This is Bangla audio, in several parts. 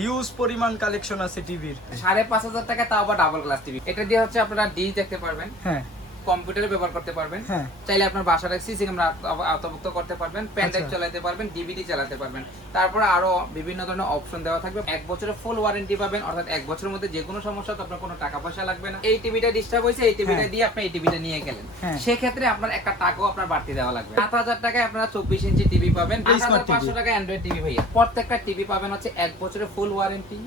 হিউজ পরিমাণ কালেকশন আছে টিভির। ৫,৫০০ টাকা, তাও আবার ডাবল গ্লাস টিভি। এটা দিয়ে হচ্ছে আপনারা ডিশ দেখতে পারবেন, হ্যাঁ কম্পিউটারে ব্যবহার করতে পারবেন, হ্যাঁ চাইলে আপনার বাসার সিসি ক্যামেরা আওতাভুক্ত করতে পারবেন, পেন ড্রাইভ আচ্ছা। চালাতে পারবেন, ডিভিডি চালাতে পারবেন। তারপরে আরো বিভিন্ন ধরনের অপশন দেওয়া থাকবে। 1 বছরের ফুল ওয়ারেন্টি পাবেন, অর্থাৎ 1 বছরের মধ্যে যে কোনো সমস্যা তো আপনার কোনো টাকা পয়সা লাগবে না। এই টিভিটা ডিস্টার্ব হয়েছে, এই টিভিটা দিয়ে আপনি এই টিভিটা নিয়ে গেলেন, হ্যাঁ। সেক্ষেত্রে আপনার একটা টাকাও আপনার বাড়তি দেওয়া লাগবে। ৭,০০০ টাকায় আপনারা ২৪ ইঞ্চি টিভি পাবেন, Smart TV ৮,৫০০ টাকা অ্যান্ড্রয়েড টিভি ভাইয়া। প্রত্যেকটা টিভি পাবেন হচ্ছে 1 বছরের ফুল ওয়ারেন্টি,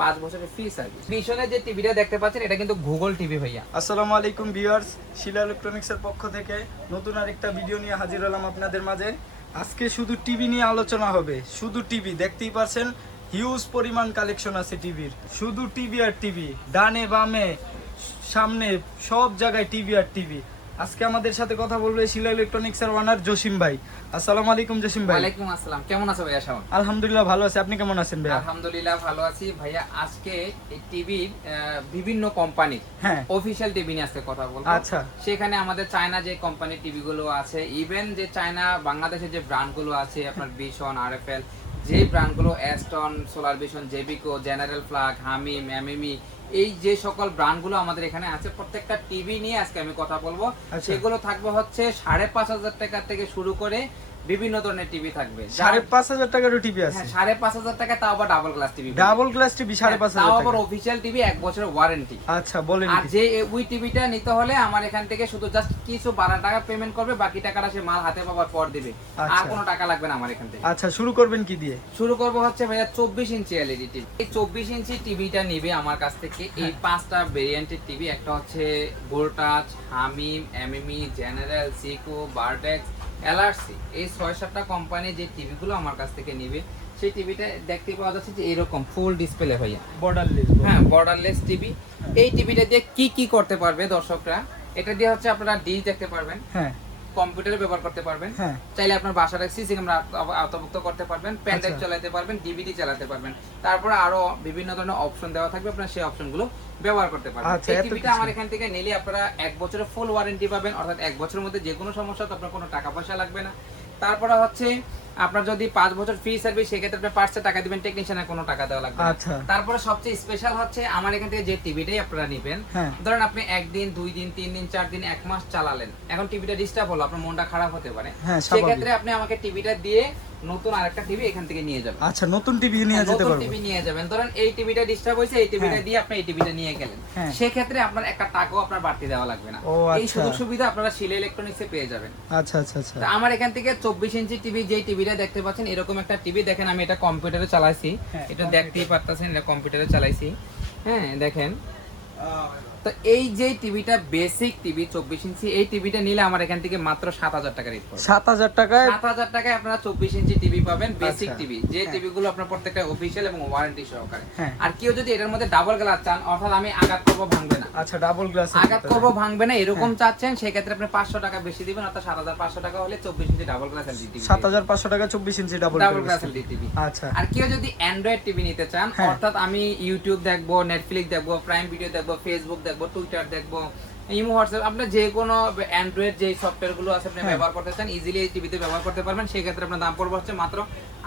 5 বছরের ফ্রি সার্ভিস। পিছনে যে টিভিটা দেখতে পাচ্ছেন এটা কিন্তু গুগল টিভি ভাইয়া। আসসালামু আলাইকুম ভিউয়ার্স, শিলা ইলেকট্রনিক্সের পক্ষ থেকে নতুন আরেকটা ভিডিও নিয়ে হাজির হলাম আপনাদের মাঝে। আজকে শুধু টিভি নিয়ে আলোচনা হবে, শুধু টিভি। দেখতেই পারছেন হিউজ পরিমাণ কালেকশন আছে টিভির। শুধু টিভি আর টিভি, ডানে বামে সামনে সব জায়গায় টিভি আর টিভি। আজকে আমাদের সাথে কথা বলবে শিলা ইলেকট্রনিক্সের ওনার জসিম ভাই। আসসালামু আলাইকুম জসিম ভাই। ওয়ালাইকুম আসসালাম, কেমন আছো ভাইয়া? শাওন আলহামদুলিল্লাহ ভালো আছি, আপনি কেমন আছেন ভাইয়া? আলহামদুলিল্লাহ ভালো আছি ভাইয়া। আজকে এই টিভির বিভিন্ন কোম্পানি হ্যাঁ অফিশিয়াল টিভি নিয়ে আজকে কথা বলবো। আচ্ছা। সেখানে আমাদের চায়না যে কোম্পানির টিভি গুলো আছে, ইভেন যে চায়না বাংলাদেশের যে ব্র্যান্ড গুলো আছে, আপনার বিশন, আরএফএল, যে ব্র্যান্ড গুলো, অ্যাস্টন, সোলার ভিশন, জেবিকো, জেনারেল ফ্লাগ, হামিম, এমএমই, এই যে সকল ব্র্যান্ড গুলো আমাদের এখানে আছে, প্রত্যেকটা টিভি নিয়ে আজকে আমি কথা বলবো। আচ্ছা। সেগুলো থাকবে হচ্ছে ৫,৫০০ টাকা থেকে শুরু করে বিভিন্ন ধরনের টিভি থাকবে। ৫,৫০০ টাকারও টিভি আছে? হ্যাঁ, ৫,৫০০ টাকা, তাও আবার double glass TV. Double glass TV ৫,৫০০ তাও টাকা? আবার অফিশিয়াল টিভি, 1 বছরের ওয়ারেন্টি। আচ্ছা বলেন। আর যে ওই টিভিটা নিতে হলে আমার এখান থেকে শুধু জাস্ট কিছু 12 টাকা পেমেন্ট করবে, বাকি টাকাটা সে মাল হাতে পাওয়ার পর দিবে। আর আচ্ছা। কোনো টাকা লাগবে না আমার এখান থেকে। আচ্ছা শুরু করবেন কি দিয়ে? শুরু করব হচ্ছে ভাইয়া 24 ইঞ্চি এলইডি টিভি। এই 24 ইঞ্চি টিভিটা নিবে আমার কাছ থেকে এই 5টা ভেরিয়েন্টের টিভি। একটা হচ্ছে গোল্ডটাচ, হামিম, এমএমই, জেনারেল, সিকো, বারটেক্স, এলআরসি, এই 6-7টা কোম্পানি যে টিভিগুলো আমার কাছ থেকে নিবে, সেই টিভিটা দেখতে পাওয়া যাচ্ছে যে এরকম ফুল ডিসপ্লে ভাইয়া। বর্ডারলেস? হ্যাঁ, বর্ডারলেস টিভি। এই টিভিটা দিয়ে কি কি করতে পারবে দর্শকরা? এটা দিয়ে হচ্ছে আপনারা ডিশ দেখতে পারবেন, হ্যাঁ কম্পিউটারে ব্যবহার করতে পারবেন, হ্যাঁ চাইলে আপনার বাসার সিসি ক্যামেরা আওতাভুক্ত করতে পারবেন, পেন ড্রাইভ আচ্ছা। চালাতে পারবেন, ডিভিডি চালাতে পারবেন। তারপরে আরো বিভিন্ন ধরনের অপশন দেওয়া থাকবে, আপনারা সেই অপশনগুলো ব্যবহার করতে পারবেন। আচ্ছা, এই এত টিভিটা কিছু। আমার এখান থেকে নিলে আপনারা 1 বছরের ফুল ওয়ারেন্টি পাবেন, অর্থাৎ 1 বছরের মধ্যে যে কোনো সমস্যা তো আপনার কোনো টাকা পয়সা লাগবে না। তারপরে হচ্ছে আপনার যদি 5 বছর ফ্রি সার্ভিস, সেক্ষেত্রে আপনি পার্টসে টাকা দিবেন, টেকনিশিয়ানের কোনো টাকা দেওয়া লাগবে না। আচ্ছা। তারপরে সবচেয়ে স্পেশাল হচ্ছে আমার এখান থেকে যে টিভিটাই আপনারা নেবেন, হ্যাঁ। ধরেন আপনি 1 দিন, 2 দিন, 3 দিন, 4 দিন, 1 মাস চালালেন, এখন টিভিটা ডিস্টার্ব হলো, আপনার মনটা খারাপ হতে পারে, হ্যাঁ, স্বাভাবিক। সেক্ষেত্রে আপনি আমাকে টিভিটা দিয়ে নতুন আরেকটা টিভি এখান থেকে নিয়ে যাবেন। আচ্ছা নতুন টিভি নিয়ে যেতে নতুন পারবো? টিভি নিয়ে যাবেন। ধরেন এই টিভিটা ডিস্টার্ব হয়েছে, এই টিভিটা হ্যাঁ। দিয়ে আপনি এই টিভিটা নিয়ে গেলেন, হ্যাঁ। সেক্ষেত্রে আপনার একটা টাকাও আপনার বাড়তি দেওয়া লাগবে না। ও এই আচ্ছা। সুযোগ সুবিধা আপনারা শিলা ইলেকট্রনিক্সে পেয়ে যাবেন। আচ্ছা আচ্ছা আচ্ছা। তো আমার এখান থেকে 24 ইঞ্চি টিভি, যেই টিভিটা দেখতে পাচ্ছেন এরকম একটা টিভি, দেখেন আমি এটা কম্পিউটারে চালাইছি, হ্যাঁ, এটা দেখতেই পারতেছেন, এটা কম্পিউটারে চালাইছি। হ্যাঁ দেখেন, তো এই যে টিভিটা বেসিক টিভি 24 ইঞ্চি, এই টিভিটা নিলে আমার এখান থেকে মাত্র 7,000 টাকা রেট পড়বে। ৭,০০০ টাকায়? 7,000 টাকায় আপনারা 24 ইঞ্চি টিভি পাবেন, বেসিক আচ্ছা। টিভি, যে হ্যাঁ। টিভিগুলো আপনার প্রত্যেকটা অফিশিয়াল এবং ওয়ারেন্টি সহকারে। হ্যাঁ। আর কেউ যদি এটার মধ্যে ডাবল গ্লাস চান, অর্থাৎ আমি আঘাত করব ভাঙবে না, আচ্ছা ডাবল গ্লাস? আঘাত করব ভাঙবে না এরকম চাচ্ছেন, সেক্ষেত্রে আপনি 500 টাকা বেশি দিবেন, অর্থাৎ 7,500 টাকা হলে 24 ইঞ্চি ডাবল গ্লাস এলইডি টিভি। ৭,৫০০ টাকা 24 ইঞ্চি ডাবল গ্লাস এলইডি টিভি। আচ্ছা। আর কেউ যদি অ্যান্ড্রয়েড টিভি নিতে চান, হ্যাঁ। অর্থাৎ আমি ইউটিউব দেখবো, নেটফ্লিক্স দেখবো, প্রাইম ভিডিও দেখবো, ফেসবুক দেখবো, টুইটার দেখবো, ইমো, হোয়াটসঅ্যাপ, আপনার যে কোনো অ্যান্ড্রয়েড যে সফটওয়্যার গুলো আছে আপনি হ্যাঁ। ব্যবহার করতে চান, ইজিলি এই টিভিতে ব্যবহার করতে পারবেন, সেই ক্ষেত্রে আপনার দাম পড়বে হচ্ছে মাত্র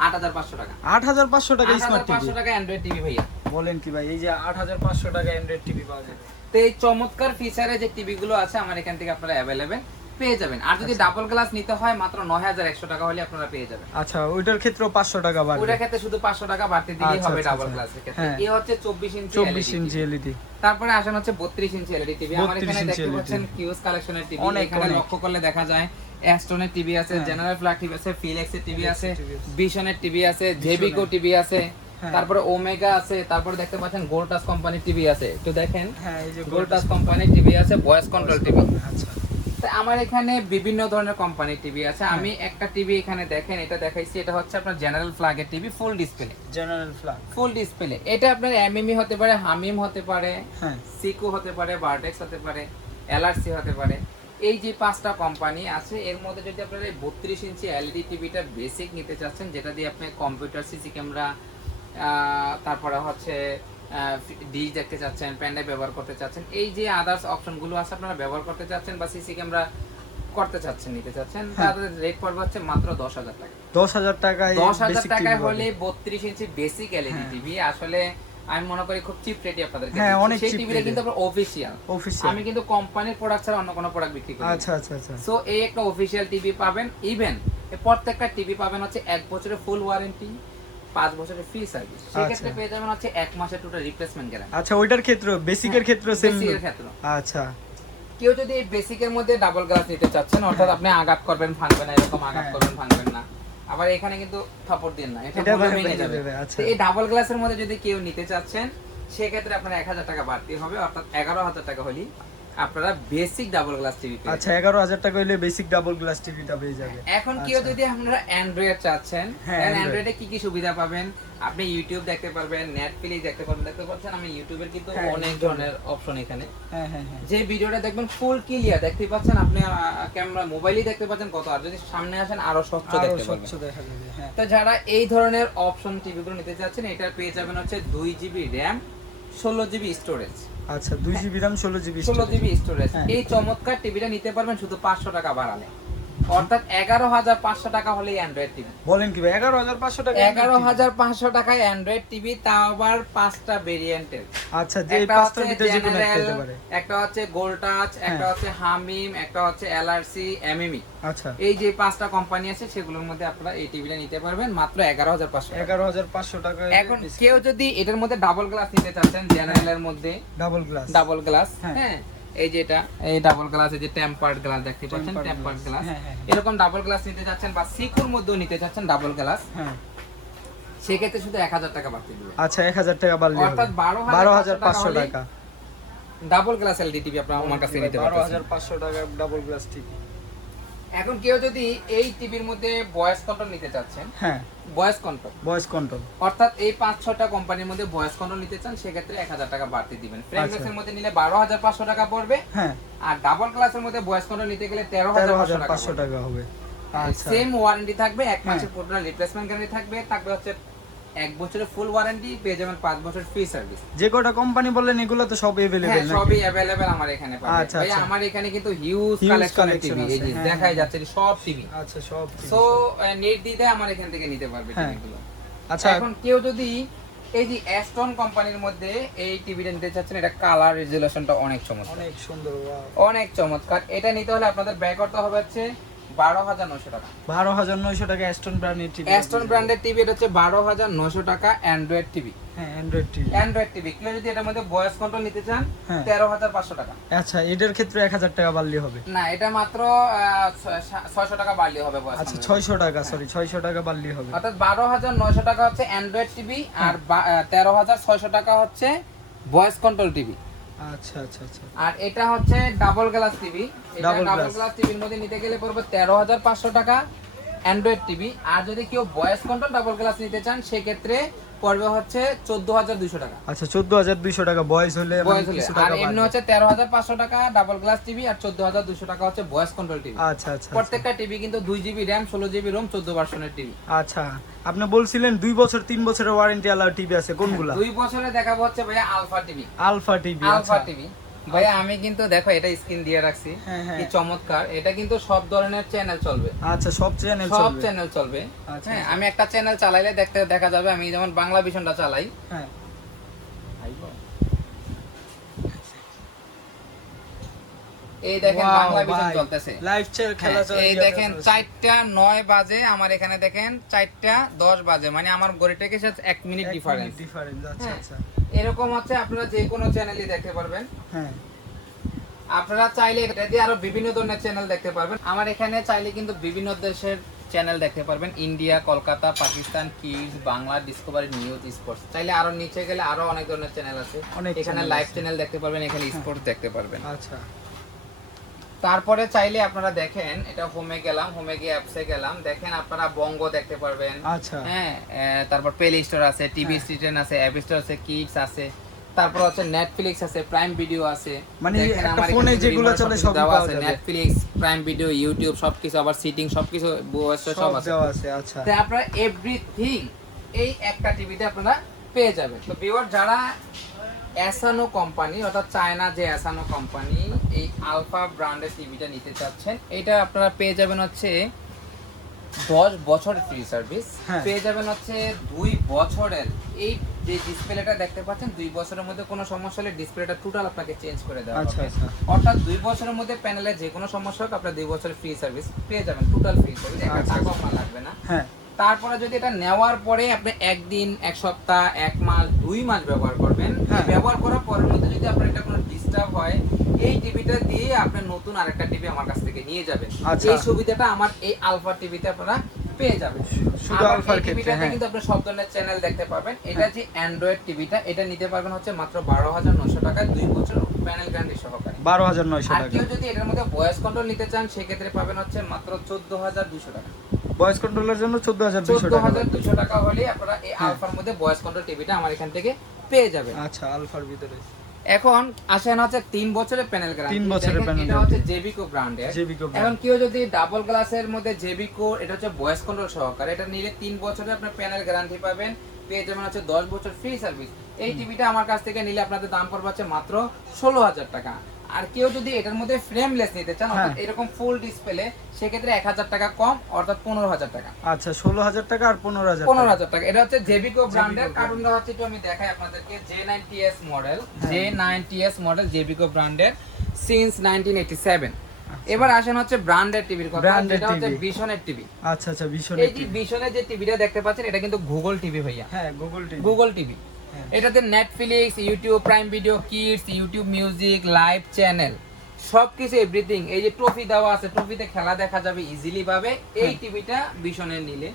8,500 টাকা। ৮,৫০০ টাকা স্মার্ট টিভি? 8,500 টাকা অ্যান্ড্রয়েড টিভি ভাইয়া। বলেন কি ভাই, এই যে ৮,৫০০ টাকা অ্যান্ড্রয়েড টিভি পাওয়া যাবে? তো এই চমৎকার ফিচারে যে টিভি গুলো আছে আমার এখান থেকে আপনারা অ্যাভেলেবেল পেয়ে যাবেন। আর যদি ডাবল গ্লাস নিতে হয় মাত্র 9,100 টাকা হলে আপনারা পেয়ে যাবেন। আচ্ছা ওইটার ক্ষেত্রেও 500 টাকা বাড়বে? ওইটার ক্ষেত্রে শুধু 500 টাকা বাড়তি দিলেই আচ্ছা, হবে আচ্ছা, ডাবল আচ্ছা। গ্লাসের ক্ষেত্রে। হ্যাঁ। এই হচ্ছে 24 ইঞ্চি 24 ইঞ্চি এলইডি। এলইডি। তারপরে আসেন হচ্ছে 32 ইঞ্চি এলইডি টিভি। আমার 32 এখানে ইঞ্চি দেখতে LED পাচ্ছেন কিউজ কালেকশনের টিভি। অনেক, এখানে অনেক। লক্ষ্য করলে দেখা যায় অ্যাস্টনের টিভি আছে, হ্যাঁ। জেনারেল ফ্ল্যাগ টিভি আছে, ফিলিক্স এর টিভি আছে, TV আছে। ভিশনের টিভি আছে, জেবিকো টিভি আছে, হ্যাঁ। তারপরে ওমেগা আছে, তারপরে দেখতে পাচ্ছেন গোল্ডটাচ কোম্পানির টিভি আছে, একটু দেখেন, হ্যাঁ এই যে গোল্ডটাচ কোম্পানির টিভি আছে, ভয়েস কন্ট্রোল টিভি। আচ্ছা। তো আমার এখানে বিভিন্ন ধরনের কোম্পানির টিভি আছে। আমি একটা টিভি এখানে দেখেন, এটা দেখাইছি, এটা হচ্ছে আপনার জেনারেল ফ্ল্যাগের TV, full display. General Flag? Full display. এটা আপনার এমএমই হতে পারে, হামিম হতে পারে, হ্যাঁ। সিকো হতে পারে, বারটেক্স হতে পারে, এলআরসি হতে পারে। এই যে 5টা কোম্পানি আছে, এর মধ্যে যদি আপনারা এই 32 ইঞ্চি এলইডি টিভিটা বেসিক নিতে চাচ্ছেন, যেটা দিয়ে আপনি কম্পিউটার, সিসি ক্যামেরা, তারপরে হচ্ছে ডিশ দেখতে চাচ্ছেন, পেন ড্রাইভ ব্যবহার করতে চাচ্ছেন, এই যে আদার্স অপশনগুলো আছে আপনারা ব্যবহার করতে চাচ্ছেন, বা সিসি ক্যামেরা করতে চাচ্ছেন, নিতে চাচ্ছেন, হ্যাঁ। তাদের রেট পড়বে হচ্ছে মাত্র 10,000 টাকা। 10,000 টাকায় 10,000 basic টাকায় TV হলে পাবে। 32 ইঞ্চি বেসিক এলইডি হ্যাঁ। টিভি আসলে আমি মনে করি খুব চিপ রেটে আপনাদেরকে হ্যাঁ, দিচ্ছি। অনেক সেই cheap টিভিটা rate-এ। কিন্তু আমরা অফিশিয়াল, Official। আমি কিন্তু কোম্পানির প্রোডাক্ট ছাড়া অন্য কোনো প্রোডাক্ট বিক্রি করি না। আচ্ছা আচ্ছা আচ্ছা। সো এই একটা অফিশিয়াল টিভি পাবেন। ইভেন প্রত্যেকটা টিভি পাবেন হচ্ছে 1 বছরের ফুল ওয়ারেন্টি, 5 বছরের ফ্রি সার্ভিস। সেক্ষেত্রে আচ্ছা। পেয়ে যাবেন হচ্ছে 1 মাসের টোটাল রিপ্লেসমেন্ট গ্যারান্টি। আচ্ছা, ওইটার ক্ষেত্রে বেসিকের ক্ষেত্রে সেম। বেসিকের ক্ষেত্রে আচ্ছা। কেউ যদি এই বেসিকের মধ্যে ডাবল গ্লাস নিতে চাচ্ছেন, অর্থাৎ আপনি আঘাত করবেন ভাঙবে না, এরকম আঘাত হ্যাঁ। করবেন ভাঙবেন না, আবার এখানে কিন্তু থাপড় দিন না, এটা এটা ভেঙে ভেঙে যাবে। যাবে, আচ্ছা। তো এই ডাবল গ্লাসের মধ্যে যদি কেউ নিতে চাচ্ছেন, সেক্ষেত্রে আপনার 1,000 টাকা বাড়তি হবে, অর্থাৎ 11,000 টাকা হলেই আপনারা বেসিক ডাবল গ্লাস টিভি পেয়ে আচ্ছা, 11,000 টাকা হইলে বেসিক ডাবল গ্লাস টিভিটা পেয়ে যাবে। এখন কেউ আচ্ছা। যদি আপনারা অ্যান্ড্রয়েড চাচ্ছেন, হ্যাঁ, তাহলে Android। অ্যান্ড্রয়েডে কি কি সুবিধা পাবেন? আপনি ইউটিউব দেখতে পারবেন, নেটফ্লিক্স দেখতে পারবেন। দেখতে পাচ্ছেন আমি ইউটিউবের কিন্তু হ্যাঁ, অনেক ধরনের অপশন এখানে। হ্যাঁ হ্যাঁ হ্যাঁ। যে ভিডিওটা দেখবেন ফুল ক্লিয়ার দেখতে পাচ্ছেন, আপনি ক্যামেরা মোবাইলেই দেখতে পাচ্ছেন কত, আর যদি সামনে আসেন আরো স্বচ্ছ আরো দেখতে স্বচ্ছ পারবেন। দেখা যাবে, হ্যাঁ। তো যারা এই ধরনের অপশন টিভিগুলো নিতে চাচ্ছেন, এটা পেয়ে যাবেন হচ্ছে 2 জিবি র্যাম, 16 জিবি স্টোরেজ। আচ্ছা, 2 GB RAM 16 GB 16 GB storage. হ্যাঁ। এই চমৎকার টিভিটা নিতে পারবেন শুধু 500 টাকা বাড়ালে, অর্থাৎ 11,500 টাকা হলেই অ্যান্ড্রয়েড টিভি। বলেন কি ভাই, 11,500 টাকা? 11,500 টাকায় অ্যান্ড্রয়েড টিভি, তাও আবার 5টা ভেরিয়েন্টের। আচ্ছা, যে এই একটা পাঁচটার হচ্ছে ভিতরে যে কোনো একটা জেনারেল, হতে পারে। একটা হচ্ছে গোল্ড টাচ, একটা হ্যাঁ। হচ্ছে হামিম, একটা হচ্ছে এলআরসি, এমএমই। আচ্ছা, এই যে 5টা কোম্পানি আছে, সেগুলোর মধ্যে আপনারা এই টিভিটা নিতে পারবেন মাত্র 11,500 টাকা। 11,500 টাকা। এখন কেউ যদি এটার মধ্যে ডাবল গ্লাস নিতে চাচ্ছেন, জেনারেলের মধ্যে ডাবল গ্লাস। ডাবল গ্লাস, হ্যাঁ। হ্যাঁ, এই যে এটা এই ডাবল গ্লাস, এই যে টেম্পার্ড গ্লাস দেখতে পাচ্ছেন, Tempered টেম্পার্ড glass, গ্লাস, হ্যাঁ, হ্যাঁ, হ্যাঁ। এরকম ডাবল গ্লাস নিতে চাচ্ছেন বা সিকুর মধ্যেও নিতে চাচ্ছেন ডাবল গ্লাস, হ্যাঁ। সেক্ষেত্রে শুধু 1,000 টাকা বাড়তি দিবেন। আচ্ছা, 1,000 টাকা বাড়লে অর্থাৎ 12,500 টাকা। ডাবল গ্লাস এলইডি টিভি আপনারা আমার কাছে নিতে পারবেন। 12,500 টাকা ডাবল গ্লাস টিভি। এখন কেউ যদি এই টিভির মধ্যে ভয়েস কন্ট্রোল নিতে চাচ্ছেন, হ্যাঁ, ভয়েস কন্ট্রোল, ভয়েস কন্ট্রোল। অর্থাৎ এই 5-6টা কোম্পানির মধ্যে ভয়েস কন্ট্রোল নিতে চান, সেক্ষেত্রে 1,000 টাকা বাড়তি দিবেন। ফ্রেমলেসের মধ্যে নিলে 12,500 টাকা পড়বে, হ্যাঁ, আর ডাবল গ্লাসের মধ্যে ভয়েস কন্ট্রোল নিতে গেলে 13,500 টাকা 13,500 টাকা হবে। আচ্ছা, সেম ওয়ারেন্টি থাকবে, 1 হ্যাঁ। মাসের টোটাল রিপ্লেসমেন্ট গ্যারান্টি থাকবে, থাকবে হচ্ছে 1 বছরের ফুল ওয়ারেন্টি, পেয়ে যাবেন 5 বছর ফ্রি সার্ভিস। যে কটা কোম্পানি বললেন এগুলো তো সব হ্যাঁ, अवेलेबल নাকি? সবই अवेलेबल আমার এখানে পাবেন। আচ্ছা, ভাই আচ্ছা। আমার এখানে কিন্তু huge Huge collection collection TV, এই আছে, যে হ্যাঁ, দেখাই হ্যাঁ। যাচ্ছে সব টিভি। আচ্ছা, সব। সো নেট দিতে আমার এখান থেকে নিতে পারবে হ্যাঁ। টিভিগুলো। আচ্ছা, এখন কেউ যদি এই যে অ্যাস্টন কোম্পানির মধ্যে এই টিভিটা নিতে চাচ্ছেন, এটা কালার রেজুলেশনটা অনেক চমৎকার, অনেক সুন্দর। ওয়াও, অনেক চমৎকার। এটা নিতে হলে আপনাদের ব্যয় করতে হবে হচ্ছে 12,900 টাকা। 12,900 টাকা অ্যাস্টন ব্র্যান্ডের টিভি। অ্যাস্টন ব্র্যান্ডের টিভি, এটা হচ্ছে 12,900 টাকা অ্যান্ড্রয়েড টিভি। হ্যাঁ, অ্যান্ড্রয়েড টিভি। অ্যান্ড্রয়েড টিভি কেউ যদি এটার মধ্যে ভয়েস কন্ট্রোল নিতে চান, হ্যাঁ। 13,500 টাকা। আচ্ছা, এটার ক্ষেত্রে 1,000 টাকা বাড়লে হবে। না, এটা মাত্র 600 টাকা বাড়লে হবে ভয়েস আচ্ছা, কন্ট্রোল। 600 টাকা, সরি 600 টাকা বাড়লে হবে। অর্থাৎ 12,900 টাকা হচ্ছে অ্যান্ড্রয়েড টিভি, আর 13,600 টাকা হচ্ছে ভয়েস কন্ট্রোল টিভি। আচ্ছা আচ্ছা আচ্ছা। আর এটা হচ্ছে ডাবল গ্লাস টিভি। এটা Double ডাবল glass। গ্লাস টিভির মধ্যে নিতে গেলে পড়বে 13,500 টাকা অ্যান্ড্রয়েড টিভি। আর যদি কেউ ভয়েস কন্ট্রোল ডাবল গ্লাস নিতে চান, সেক্ষেত্রে পড়বে হচ্ছে 14,200 টাকা আচ্ছা, 14,200 টাকা বয়স হলে মানে ভয়েস হলে। কিছু আর টাকা এমনি বাড়বে। হচ্ছে 13,500 টাকা ডাবল গ্লাস টিভি, আর 14,200 টাকা হচ্ছে ভয়েস কন্ট্রোল টিভি। আচ্ছা আচ্ছা। প্রত্যেকটা টিভি কিন্তু 2 জিবি র্যাম, 16 জিবি রোম, 14 ভার্সনের টিভি। আচ্ছা, আপনি বলছিলেন 2 বছর 3 বছরের ওয়ারেন্টি আলা টিভি আছে, কোনগুলা? 2 বছরে দেখাবো হচ্ছে ভাইয়া alpha TV. Alpha TV. Alpha আচ্ছা, টিভি ভাইয়া, আমি কিন্তু দেখো এটা স্ক্রিন দিয়ে রাখছি, হ্যাঁ, হ্যাঁ। কি চমৎকার। এটা কিন্তু সব ধরনের চ্যানেল চলবে, আচ্ছা, সব চ্যানেল সব চলবে। চ্যানেল চলবে। আচ্ছা, হ্যাঁ, আচ্ছা। আমি একটা চ্যানেল চালাইলে দেখা যাবে, আমি যেমন বাংলা ভিশনটা চালাই, হ্যাঁ, এই দেখেন Wow, বাংলা ভিশন ভাই, চলতেছে। লাইভ খেলা চলে। এই দেখেন 4টা 9 বাজে, আমার এখানে দেখেন 4টা 10 বাজে, মানে আমার ঘড়িটাকে 1 মিনিট ডিফারেন্স। ডিফারেন্স। আচ্ছা হ্যাঁ। আচ্ছা। এরকম হচ্ছে আপনারা যে কোনো চ্যানেলই দেখতে পারবেন। হ্যাঁ, আপনারা চাইলে এটা দিয়ে আরো বিভিন্ন ধরনের চ্যানেল দেখতে পারবেন। আমার এখানে চাইলে কিন্তু বিভিন্ন দেশের চ্যানেল দেখতে পারবেন, India, Kolkata, Pakistan, kids, Bangla, Discovery, news, sports. চাইলে আরো নিচে গেলে আরো অনেক ধরনের চ্যানেল আছে, অনেক এখানে channel লাইভ আছে। চ্যানেল দেখতে পারবেন, এখানে স্পোর্টস দেখতে পারবেন। আচ্ছা। তারপরে চাইলে আপনারা দেখেন, এটা হোমে গেলাম, হোমে গিয়ে অ্যাপসে গেলাম, দেখেন আপনারা বঙ্গ দেখতে পারবেন। আচ্ছা। হ্যাঁ, তারপর প্লে স্টোর আছে, টিভি স্টেশন আছে, অ্যাপ স্টোর আছে, কিডস আছে, তারপর হচ্ছে নেটফ্লিক্স আছে, প্রাইম ভিডিও আছে। মানে দেখেন একটা আমার ফোনে এখানে যেগুলো remote চলে সবকিছু সবই দেওয়া পাওয়া আছে, যাবে। নেটফ্লিক্স, প্রাইম ভিডিও, ইউটিউব সবকিছু, আবার সিটিং সবকিছু, সব সব আছে। দেওয়া আছে। আচ্ছা। তাই আপনারা এভরিথিং এই একটা টিভিতে আপনারা পেয়ে যাবেন। তো ভিউয়ার, যারা অ্যাসানো কোম্পানি, অর্থাৎ চায়না যে অ্যাসানো কোম্পানি এই আলফা ব্র্যান্ডের টিভিটা নিতে চাচ্ছেন, এটা আপনারা পেয়ে যাবেন হচ্ছে 10 বছরের ফ্রি সার্ভিস, হ্যাঁ। পেয়ে যাবেন হচ্ছে 2 বছরের, এই যে ডিসপ্লেটা দেখতে পাচ্ছেন 2 বছরের মধ্যে কোনো সমস্যা হলে ডিসপ্লেটা টোটাল আপনাকে চেঞ্জ করে দেওয়া আচ্ছা হবে। আচ্ছা অর্থাৎ 2 বছরের মধ্যে প্যানেলে যে কোনো সমস্যা হোক আপনার 2 বছরের ফ্রি সার্ভিস পেয়ে যাবেন, টোটাল ফ্রি সার্ভিস, একটা আচ্ছা, টাকাও আপনার লাগবে না। হ্যাঁ তারপরে যদি এটা নেওয়ার পরে আপনি একদিন, এক সপ্তাহ, 1 মাস, 2 মাস ব্যবহার করবেন, হ্যাঁ। ব্যবহার করার পরের মধ্যে যদি আপনার এটা কোনো ডিস্টার্ব হয়, এই টিভিটা দিয়ে আপনি নতুন আরেকটা টিভি আমার কাছ থেকে নিয়ে যাবেন। আচ্ছা। এই সুবিধাটা আমার এই আলফা টিভিতে আপনারা পেয়ে যাবেন। শুধু আবার আলফার এই ক্ষেত্রে, টিভিটাতে হ্যাঁ। কিন্তু আপনি সব ধরনের চ্যানেল দেখতে পাবেন। এটা যে অ্যান্ড্রয়েড টিভিটা, এটা নিতে পারবেন হচ্ছে মাত্র 12,900 টাকায়, 2 বছর প্যানেল গ্যারান্টি সহকারে। 12,900 আর টাকা। কেউ যদি এটার মধ্যে ভয়েস কন্ট্রোল নিতে চান সেক্ষেত্রে পাবেন হচ্ছে মাত্র 14,200 টাকা। ভয়েস কন্ট্রোলের জন্য 14,200 টাকা। 14,200 টাকা হলে আপনারা এই হ্যাঁ। আলফার মধ্যে ভয়েস কন্ট্রোল টিভিটা আমার এখান থেকে পেয়ে যাবেন। আচ্ছা, আলফার ভিতরে এখন আসেন হচ্ছে 3 বছরের প্যানেল গ্যারান্টি। 3 বছরের panel এটা হচ্ছে জেবিকো ব্র্যান্ডের। জেবিকো এখন কেউ যদি ডাবল গ্লাসের মধ্যে জেবিকো, এটা হচ্ছে ভয়েস কন্ট্রোল সহকারে, এটা নিলে 3 বছরের আপনার প্যানেল গ্যারান্টি পাবেন, পেয়ে যাবেন হচ্ছে 10 বছর ফ্রি সার্ভিস। এই টিভিটা আমার কাছ থেকে নিলে আপনাদের দাম পড়বে হচ্ছে মাত্র 16,000 টাকা। আর কেউ যদি এটার মধ্যে ফ্রেমলেস নিতে চান, অর্থাৎ হ্যাঁ। এরকম ফুল ডিসপ্লে, সেক্ষেত্রে 1,000 টাকা কম, অর্থাৎ 15,000 টাকা। আচ্ছা, 16,000 টাকা আর 15,000 টাকা। 15,000 টাকা। এটা হচ্ছে জেবিকো ব্র্যান্ডের। brand। কার্টুনটা হচ্ছে একটু আমি দেখাই আপনাদেরকে, J9TS মডেল, হ্যাঁ। J9TS মডেল জেবিকো ব্র্যান্ডের সিন্স 1987। এবার আসেন হচ্ছে ব্র্যান্ডের টিভির কথা, Branded যেটা হচ্ছে TV। ভিশনের টিভি। আচ্ছা আচ্ছা, ভীষণ এই যে ভিশনের যে টিভিটা দেখতে পাচ্ছেন, এটা কিন্তু গুগল টিভি ভাইয়া, হ্যাঁ, গুগল টিভি। Google TV. হ্যাঁ। এটাতে Netflix, YouTube, Prime Video, kids, YouTube music, live channel, সবকিছু এভরিথিং। এই যে ট্রফি দেওয়া আছে, ট্রফিতে খেলা দেখা যাবে ইজিলি ভাবে এই টিভিটা ভিশনের নিলে।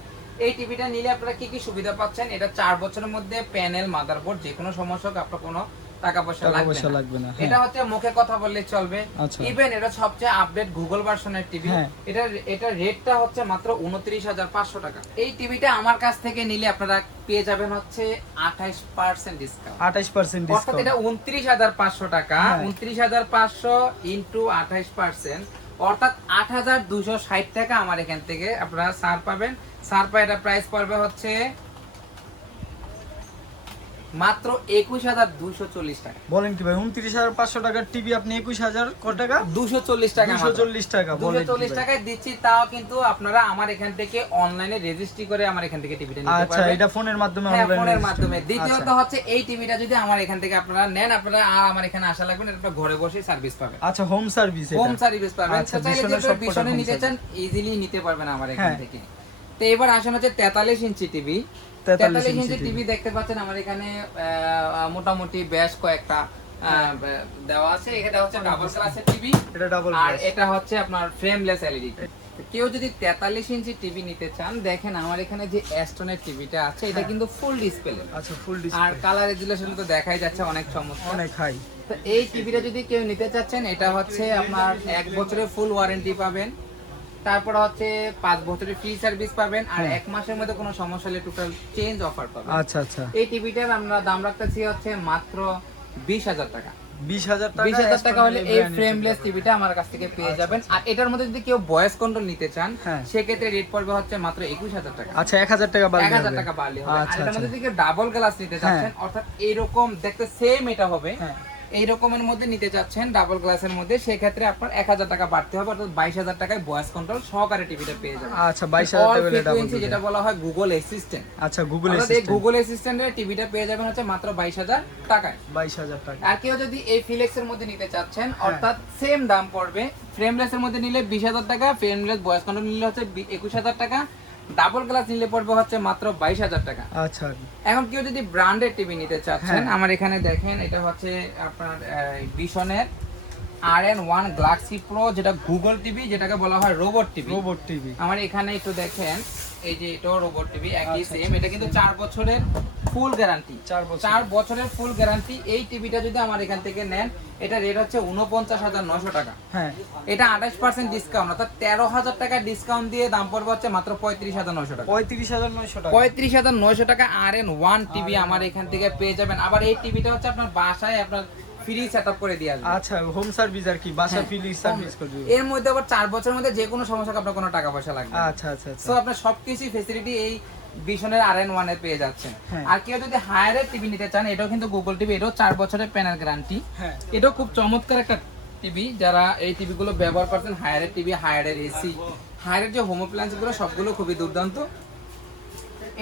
এই টিভিটা নিলে আপনারা কি কি সুবিধা পাচ্ছেন, এটা 4 বছরের মধ্যে প্যানেল, মাদারবোর্ড, যে কোনো সমস্যা হোক আপনার কোনো টাকা পয়সা লাগবে না। হ্যাঁ। এটা হচ্ছে মুখে কথা বললে চলবে। আচ্ছা। ইভেন এটা সবচেয়ে আপডেট গুগল ভার্সনের টিভি। হ্যাঁ। এটা রেটটা হচ্ছে মাত্র 29,500 টাকা। এই টিভিটা আমার কাছ থেকে নিলে আপনারা পেয়ে যাবেন হচ্ছে 28% ডিসকাউন্ট। 28% অর্থাৎ এটা ডিসকাউন্ট। 29,500 টাকা, হ্যাঁ। 29,500 ইনটু 28%, অর্থাৎ 8,260 টাকা আমার এখান থেকে আপনারা ছাড় পাবেন। ছাড় পায় এটা প্রাইস পড়বে হচ্ছে মাত্র 21,240 টাকা। বলেন কি ভাই, 29,500 টাকার টিভি আপনি 21,000 কত টাকা? 240 টাকা, 240 টাকা। বলেন কি 240 ভাই? টাকায় দিচ্ছি, তাও কিন্তু আপনারা আমার এখান থেকে অনলাইনে রেজিস্ট্রি করে আমার এখান থেকে টিভিটা নিতে আচ্ছা, পারবেন। এটা ফোনের মাধ্যমে, হ্যাঁ, অনলাইনে ফোনের register? মাধ্যমে। দ্বিতীয়ত আচ্ছা। হচ্ছে এই টিভিটা যদি আমার এখান থেকে আপনারা নেন, আপনারা আর আমার এখানে আসা লাগবে না, এটা আপনারা ঘরে বসে সার্ভিস পাবেন। আচ্ছা, হোম সার্ভিস এটা। হোম সার্ভিস পাবেন। আচ্ছা, তো চাইলে ভীষণের যে সবকটা ভীষণে home নিতে চান ইজিলি নিতে পারবেন আমার এখান হ্যাঁ। থেকে। তো এবার আসেন হচ্ছে 43 ইঞ্চি টিভি। 43 43 ইঞ্চি ইঞ্চি টিভি দেখতে পাচ্ছেন আমার এখানে মোটামুটি বেশ কয়েকটা দেওয়া আছে। এটা হচ্ছে ডাবল গ্লাসের টিভি, এটা ডাবল আর এটা হচ্ছে আপনার ফ্রেমলেস এলইডি। কেউ যদি 43 ইঞ্চি টিভি নিতে চান, দেখেন আমার এখানে যে অ্যাস্টনের টিভিটা আছে, এটা হ্যাঁ। কিন্তু ফুল ডিসপ্লে। আচ্ছা, ফুল আর ডিসপ্লে, কালার রেজুলেশন তো দেখাই যাচ্ছে অনেক চমৎকার। অনেক হাই। তো এই টিভিটা যদি কেউ নিতে চাচ্ছেন, এটা হচ্ছে আপনার 1 বছরের ফুল ওয়ারেন্টি পাবেন, তারপর হচ্ছে 5 বছরের ফ্রি সার্ভিস পাবেন, আর হ্যাঁ। 1 মাসের মধ্যে কোনো সমস্যা হলে টোটাল চেঞ্জ অফার পাবেন। আচ্ছা আচ্ছা, এই টিভিটার আমরা দাম রাখতেছি হচ্ছে মাত্র 20,000 টাকা। 20,000 টাকা। 20,000 টাকা হলে এই brand ফ্রেমলেস টিভি। টিভিটা আমার কাছ থেকে পেয়ে আচ্ছা, যাবেন। আর এটার মধ্যে যদি কেউ ভয়েস কন্ট্রোল নিতে চান, হ্যাঁ। সেক্ষেত্রে রেট পড়বে হচ্ছে মাত্র 21,000 টাকা। আচ্ছা, 1,000 টাকা বাড়লে 1,000 হবে। টাকা বাড়লে হবে। আর আচ্ছা এটার আচ্ছা, মধ্যে যদি কেউ ডাবল গ্লাস নিতে চাচ্ছেন, অর্থাৎ এইরকম দেখতে সেম এটা হবে, হ্যাঁ। এই রকমের মধ্যে নিতে চাচ্ছেন ডাবল গ্লাসের মধ্যে, সেক্ষেত্রে আপনার 1,000 টাকা বাড়তে হবে, অর্থাৎ 22,000 টাকায় ভয়েস কন্ট্রোল সহকারে টিভিটা পেয়ে যাবেন। আচ্ছা, 22,000 টাকা হলে ডাবল। যেটা বলা হয় গুগল অ্যাসিস্ট্যান্ট। আচ্ছা, গুগল অর্থাৎ এই অ্যাসিস্ট্যান্ট। গুগল অ্যাসিস্ট্যান্টের টিভিটা পেয়ে যাবেন হচ্ছে মাত্র 22,000 টাকায়। 22,000 টাকা। আর কেউ যদি এই ফিলেক্সের মধ্যে নিতে চাচ্ছেন, অর্থাৎ সেম দাম পড়বে, ফ্রেমলেসের মধ্যে নিলে 20,000 টাকা, ফ্রেমলেস ভয়েস কন্ট্রোল নিলে হচ্ছে 21,000 টাকা, ডাবল গ্লাস নিলে পড়বে হচ্ছে মাত্র 22,000 টাকা। আচ্ছা, এখন কেউ যদি ব্র্যান্ডেড টিভি নিতে চাচ্ছেন, হ্যাঁ। আমার এখানে দেখেন এটা হচ্ছে আপনার ভিশনের RN1 গ্যালাক্সি প্রো, যেটা গুগল টিভি, যেটাকে বলা হয় রোবট টিভি। Robot TV. আমার এখানে একটু দেখেন, এই যে এটাও রোবট টিভি, একই আচ্ছা, সেম। এটা কিন্তু 4 বছরের ফুল গ্যারান্টি। 4 বছর। 4 বছরের ফুল গ্যারান্টি। এই টিভিটা যদি আমার এখান থেকে নেন, এটা রেট হচ্ছে 49,900 টাকা। হ্যাঁ। এটা 28% ডিসকাউন্ট, অর্থাৎ 13,000 টাকা ডিসকাউন্ট দিয়ে দাম পড়বে হচ্ছে মাত্র 35,900 টাকা। 35,900 টাকা। 35,900 টাকা RN1 টিভি আমার এখান থেকে পেয়ে যাবেন। আবার এই টিভিটা হচ্ছে আপনার বাসায় আপনার ফ্রি সেটআপ করে দিয়ে আসবে। আচ্ছা, হোম সার্ভিস আর কি, বাসা হ্যাঁ, ফ্রি সার্ভিস করে দিবে। এর মধ্যে আবার 4 বছরের মধ্যে যে কোনো সমস্যা আপনার কোনো টাকা পয়সা লাগবে না। আচ্ছা আচ্ছা আচ্ছা। সো আপনার সবকিছু ফ্যাসিলিটি এই ভিশনের RN1 এর পেয়ে যাচ্ছেন। হ্যাঁ। আর কেউ যদি হায়ারের টিভি নিতে চান, এটাও কিন্তু গুগল টিভি, এটাও 4 বছরের প্যানেল গ্যারান্টি। হ্যাঁ। এটাও খুব চমৎকার একটা টিভি, যারা এই টিভি গুলো ব্যবহার করছেন, হায়ারের টিভি, হায়ারের এসি, হায়ারের যে হোম অ্যাপ্লায়েন্স গুলো সবগুলো খুবই দুর্দান্ত।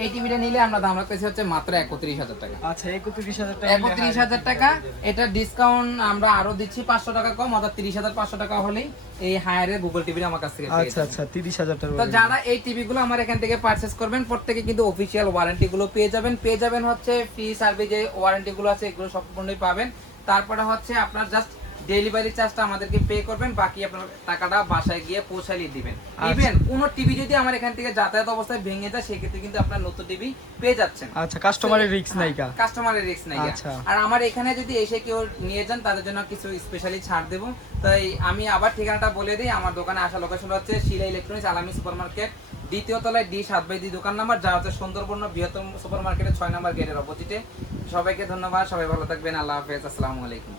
এই টিভিটা নিলে আমরা দাম রাখতেছি হচ্ছে মাত্র 31,000 টাকা। আচ্ছা 31,000 টাকা। 31,000 টাকা। এটা ডিসকাউন্ট আমরা আরো দিচ্ছি 500 টাকা কম, অর্থাৎ 30,500 টাকা হলেই এই হায়ারের গুগল টিভি আমার কাছ থেকে পেয়ে আচ্ছা যাবেন। আচ্ছা 30,000 টাকা। তো যারা এই টিভি গুলো আমার এখান থেকে পারচেজ করবেন, প্রত্যেকে কিন্তু অফিসিয়াল ওয়ারেন্টি গুলো পেয়ে যাবেন হচ্ছে ফ্রি সার্ভিস, যে ওয়ারেন্টি গুলো আছে এগুলো সম্পূর্ণই পাবেন। তারপরে হচ্ছে আপনার জাস্ট ডেলিভারি চার্জটা আমাদেরকে পে করবেন, বাকি আপনার টাকাটা বাসায় গিয়ে পৌঁছালিয়ে দিবেন। ইভেন কোন টিভি যদি আমার এখান থেকে যাতায়াত অবস্থায় ভেঙে যায়, সেক্ষেত্রে কিন্তু আপনার নতুন টিভি পেয়ে যাচ্ছেন। আচ্ছা কাস্টমারের রিস্ক নাই কা? কাস্টমারের রিস্ক নাই। আচ্ছা। আর আমার এখানে যদি এসে কেউ নিয়ে যান, তাদের জন্য কিছু স্পেশালি ছাড় দেব। তাই আমি আবার ঠিকানাটা বলে দিই। আমার দোকানে আসা লোকেশন হচ্ছে শিলা ইলেকট্রনিক্স, আলামী সুপার মার্কেট, দ্বিতীয় তলায় D7/2 দোকান নাম্বার, যা হচ্ছে সুন্দরবন বৃহত্তম সুপার মার্কেটের 6 নম্বর গেটের অপোজিটে। সবাইকে ধন্যবাদ, সবাই ভালো থাকবেন, আল্লাহ হাফেজ, আসসালামু আলাইকুম।